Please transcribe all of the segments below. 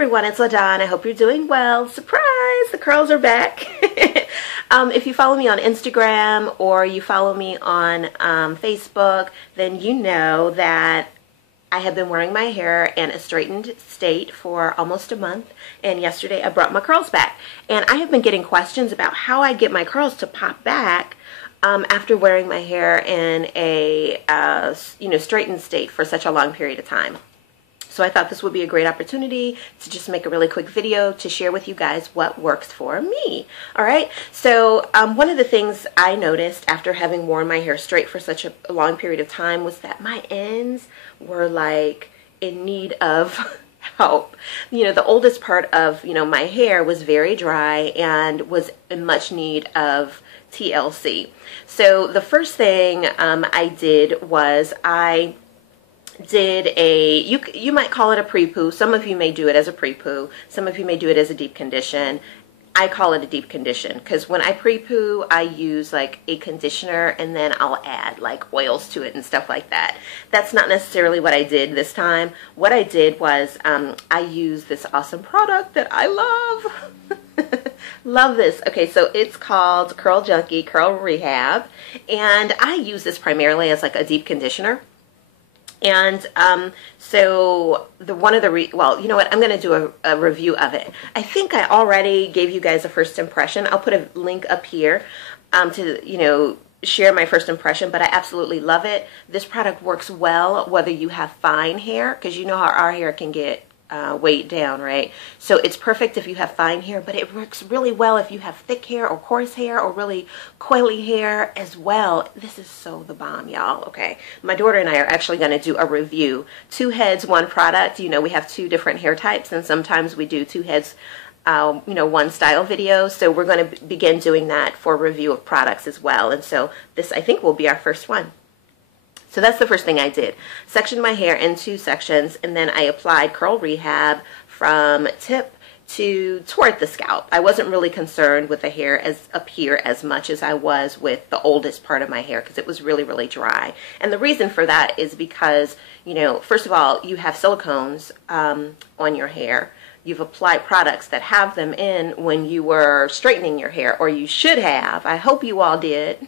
Everyone, it's LaDon. I hope you're doing well. Surprise! The curls are back. If you follow me on Instagram or you follow me on Facebook, then you know that I have been wearing my hair in a straightened state for almost a month, and yesterday I brought my curls back. And I have been getting questions about how I get my curls to pop back after wearing my hair in a straightened state for such a long period of time. So I thought this would be a great opportunity to just make a really quick video to share with you guys what works for me. All right, so one of the things I noticed after having worn my hair straight for such a long period of time was that my ends were like in need of help. You know, the oldest part of, my hair was very dry and was in much need of TLC. So the first thing I did was I did you might call it a pre-poo. Some of you may do it as a pre-poo. Some of you may do it as a deep condition. I call it a deep condition because when I pre-poo, I use like a conditioner and then I'll add like oils to it and stuff like that. That's not necessarily what I did this time. What I did was I used this awesome product that I love. Love this. Okay, so it's called Junkie Curl Rehab, and I use this primarily as like a deep conditioner. And so well, you know what, I'm going to do a review of it. I think I already gave you guys a first impression. I'll put a link up here to, share my first impression, but I absolutely love it. This product works well whether you have fine hair, because you know how our hair can get weighed down, right? So it's perfect if you have fine hair, but it works really well if you have thick hair or coarse hair or really coily hair as well. This is so the bomb, y'all. Okay, my daughter and I are actually going to do a review. 2 heads, 1 product. We have 2 different hair types, and sometimes we do 2 heads, 1 style video. So we're going to begin doing that for review of products as well. And so this, I think, will be our first one. So that's the first thing I did. Sectioned my hair in 2 sections, and then I applied Curl Rehab from tip toward the scalp. I wasn't really concerned with the hair up here as much as I was with the oldest part of my hair because it was really, really dry. And the reason for that is because, first of all, you have silicones on your hair. You've applied products that have them in when you were straightening your hair, or you should have. I hope you all did.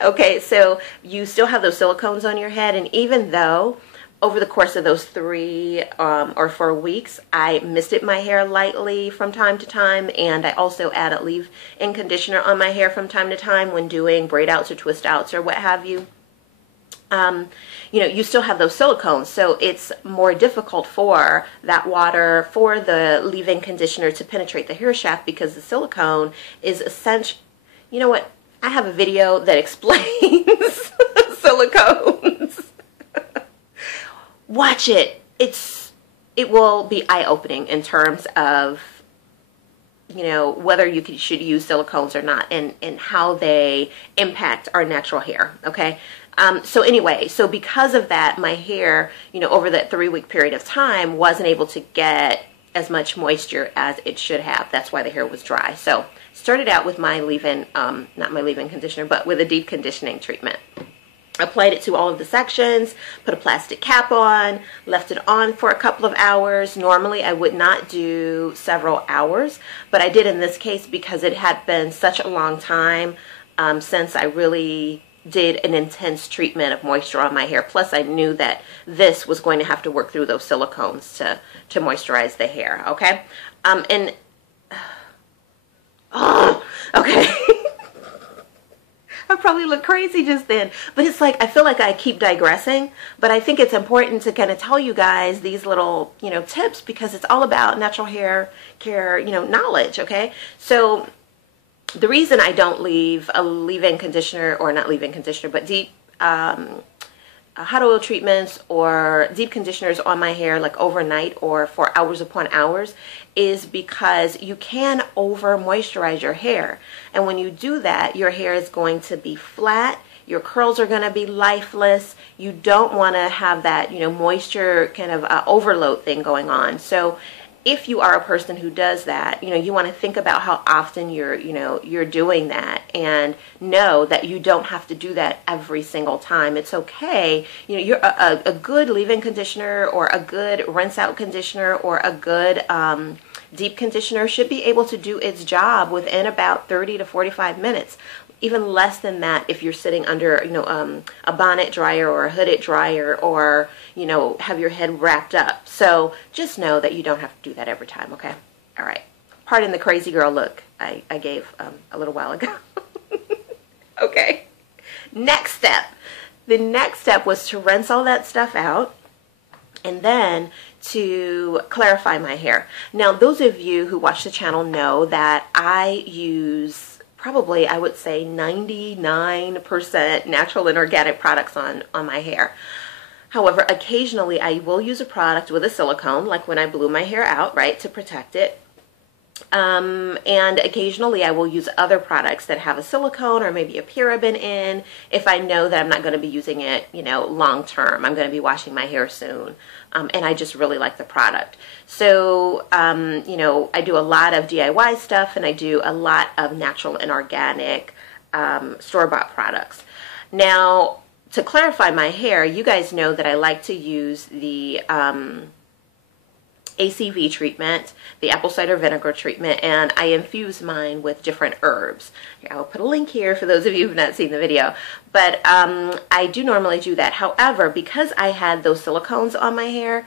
Okay, so you still have those silicones on your head, and even though over the course of those 3 or 4 weeks I misted my hair lightly from time to time, and I also add a leave-in conditioner on my hair from time to time when doing braid outs or twist outs or what have you, you still have those silicones, so it's more difficult for that water, for the leave-in conditioner to penetrate the hair shaft because the silicone is essential. You know what? I have a video that explains silicones. Watch it. It will be eye-opening in terms of, whether you should use silicones or not, and how they impact our natural hair, okay? So anyway, so because of that, my hair, over that 3-week period of time wasn't able to get as much moisture as it should have. That's why the hair was dry. So started out with my leave-in, not my leave-in conditioner, but with a deep conditioning treatment. Applied it to all of the sections, put a plastic cap on, left it on for a couple of hours. Normally I would not do several hours, but I did in this case because it had been such a long time since I really did an intense treatment of moisture on my hair. Plus I knew that this was going to have to work through those silicones to moisturize the hair, okay? Okay. I probably look crazy just then, but it's like I feel like I keep digressing, but I think it's important to kind of tell you guys these little tips because it's all about natural hair care knowledge, okay? So the reason I don't leave a leave-in conditioner, or not leave-in conditioner, but deep hot oil treatments or deep conditioners on my hair like overnight or for hours upon hours is because you can over moisturize your hair, and when you do that, your hair is going to be flat, your curls are going to be lifeless. You don't want to have that moisture kind of overload thing going on. So if you are a person who does that, you want to think about how often you're doing that, and know that you don't have to do that every single time. It's okay. You're a good leave-in conditioner, or a good rinse-out conditioner, or a good deep conditioner should be able to do its job within about 30 to 45 minutes. Even less than that if you're sitting under, a bonnet dryer or a hooded dryer, or, have your head wrapped up. So just know that you don't have to do that every time, okay? All right. Pardon the crazy girl look I gave a little while ago. Okay. Next step. The next step was to rinse all that stuff out, and then to clarify my hair. Now, those of you who watch the channel know that I use probably, I would say, 99% natural and organic products on my hair. However, occasionally I will use a product with a silicone, like when I blew my hair out, right, to protect it. And occasionally I will use other products that have a silicone or maybe a paraben in, if I know that I'm not going to be using it, long term. I'm going to be washing my hair soon. And I just really like the product. So, I do a lot of DIY stuff, and I do a lot of natural and organic store-bought products. Now, to clarify my hair, you guys know that I like to use the Acv treatment, the apple cider vinegar treatment, and I infuse mine with different herbs. I'll put a link here for those of you who have not seen the video. But I do normally do that. However, because I had those silicones on my hair,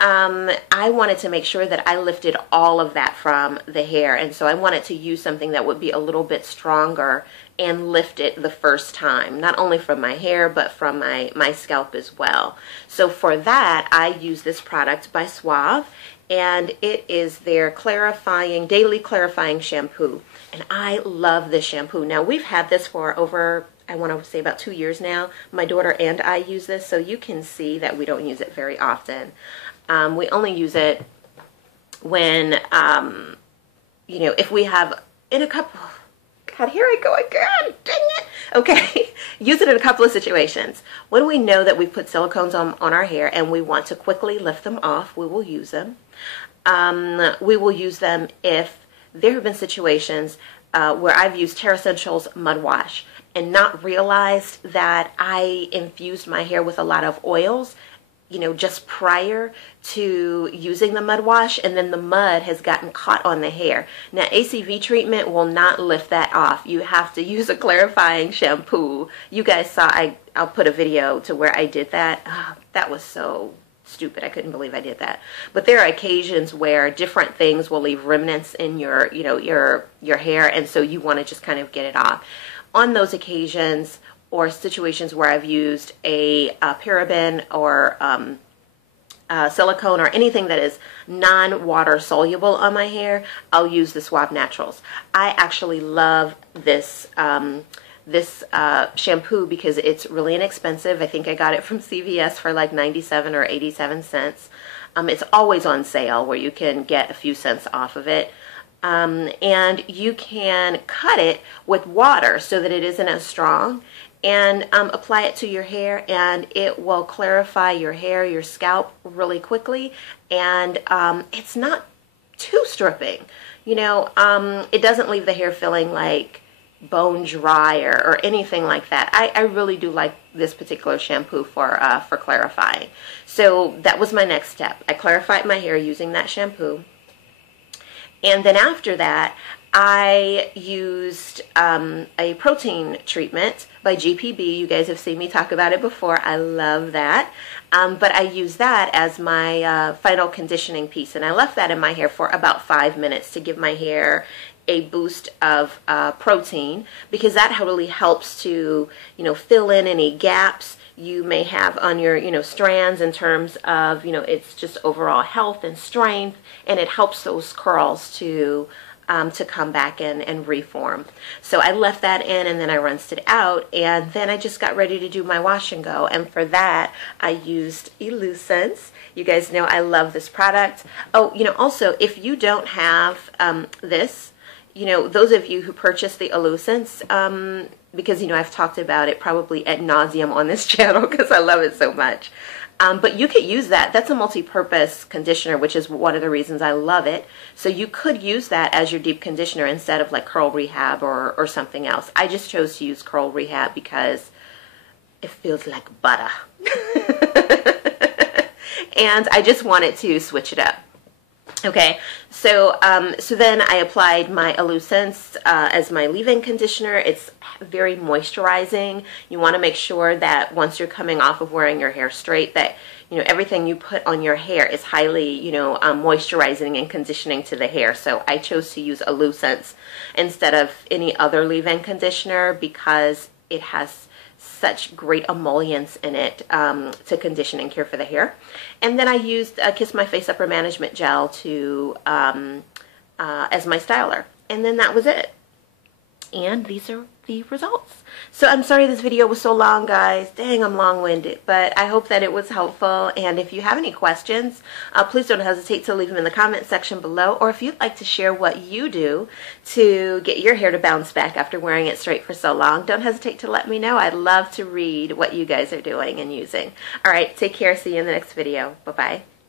I wanted to make sure that I lifted all of that from the hair, and so I wanted to use something that would be a little bit stronger and lift it the first time, not only from my hair but from my scalp as well. So for that, I use this product by Suave, and it is their daily clarifying shampoo, and I love this shampoo. Now, we've had this for over, I want to say, about 2 years now. My daughter and I use this, so you can see that we don't use it very often. We only use it when, if we have in a couple, God, here I go again, dang it. Okay, use it in a couple of situations. When we know that we've put silicones on our hair and we want to quickly lift them off, we will use them. We will use them if there have been situations where I've used Terra Essentials Mud Wash and not realized that I infused my hair with a lot of oils, just prior to using the mud wash, and then the mud has gotten caught on the hair. Now, Acv treatment will not lift that off. You have to use a clarifying shampoo. You guys saw, I'll put a video to where I did that. Oh, that was so stupid. I couldn't believe I did that. But there are occasions where different things will leave remnants in your hair, and so you want to just kind of get it off. On those occasions, or situations where I've used a paraben or silicone or anything that is non-water soluble on my hair, I'll use the Suave Naturals. I actually love this shampoo because it's really inexpensive. I think I got it from CVS for like 97 or 87 cents. It's always on sale where you can get a few cents off of it. And you can cut it with water so that it isn't as strong, and apply it to your hair, and it will clarify your hair, your scalp really quickly, and it's not too stripping. It doesn't leave the hair feeling like bone dry or anything like that. I really do like this particular shampoo for clarifying. So that was my next step. I clarified my hair using that shampoo. And then after that, I used a protein treatment by GPB. You guys have seen me talk about it before. I love that. But I used that as my final conditioning piece. And I left that in my hair for about 5 minutes to give my hair a boost of protein, because that really helps to, fill in any gaps you may have on your, strands, in terms of, it's just overall health and strength, and it helps those curls to come back in and reform. So I left that in, and then I rinsed it out, and then I just got ready to do my wash and go. And for that, I used Elucence. You guys know I love this product. Oh, also, if you don't have this, those of you who purchase the Elucence because, you know, I've talked about it probably ad nauseum on this channel because I love it so much. But you could use that. That's a multi-purpose conditioner, which is one of the reasons I love it. So you could use that as your deep conditioner instead of like Curl Rehab or something else. I just chose to use Curl Rehab because it feels like butter. And I just wanted to switch it up. Okay, so so then I applied my Elucence as my leave-in conditioner. It's very moisturizing. You want to make sure that once you're coming off of wearing your hair straight, that, you know, everything you put on your hair is highly, you know, moisturizing and conditioning to the hair. So I chose to use Elucence instead of any other leave-in conditioner because it has such great emollients in it to condition and care for the hair. And then I used Kiss My Face Upper Management Gel to as my styler. And then that was it. And these are the results. So I'm sorry this video was so long, guys. Dang, I'm long-winded. But I hope that it was helpful. And if you have any questions, please don't hesitate to leave them in the comment section below. Or if you'd like to share what you do to get your hair to bounce back after wearing it straight for so long, don't hesitate to let me know. I'd love to read what you guys are doing and using. All right, take care. See you in the next video. Bye-bye.